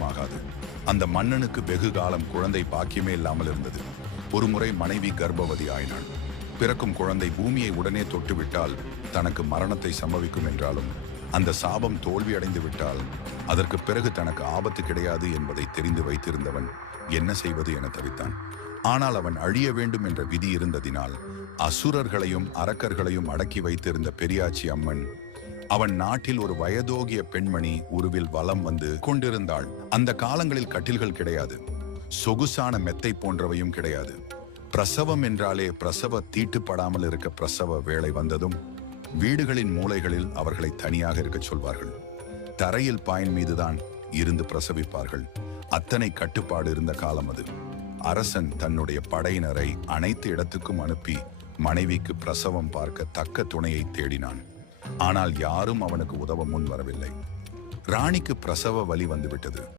ஒன்றும் ஆகாது. அந்த மன்னனுக்கு வெகு காலம் குழந்தை பாக்கியமே இல்லாமல் இருந்தது. ஒருமுறை மனைவி கர்ப்பவதி ஆயினாள். பிறக்கும் குழந்தை பூமியை உடனே தொட்டுவிட்டால் தனக்கு மரணத்தை சம்பவிக்கும் என்றாலும், அந்த சாபம் தோல்வியடைந்து விட்டால் அதற்கு பிறகு தனக்கு ஆபத்து கிடையாது என்பதை தெரிந்து வைத்திருந்தவன் என்ன செய்வது என தவித்தான். ஆனால் அவன் அழிய வேண்டும் என்ற விதி இருந்ததினால் அசுரர்களையும் அரக்கர்களையும் அடக்கி வைத்திருந்த பெரியாச்சி அம்மன் அவன் நாட்டில் ஒரு வயதோகிய பெண்மணி உருவில் வலம் வந்து கொண்டிருந்தாள். அந்த காலங்களில் கட்டில்கள் கிடையாது, சொகுசான மெத்தை போன்றவையும் கிடையாது. பிரசவம் என்றாலே பிரசவ தீட்டுப்படாமல் இருக்க பிரசவ வேளை வந்ததும் வீடுகளின் மூலைகளில் அவர்களை தனியாக இருக்கச் சொல்வார்கள். தரையில் பாயின் மீதுதான் இருந்து பிரசவிப்பார்கள். அத்தனை கட்டுப்பாடு இருந்த காலம் அது. அரசன் தன்னுடைய படையினரை அனைத்து இடத்துக்கும் அனுப்பி மனைவிக்கு பிரசவம் பார்க்க தக்க துணையை தேடினான். ஆனால் யாரும் அவனுக்கு உதவ முன் வரவில்லை. ராணிக்கு பிரசவ வலி வந்துவிட்டது.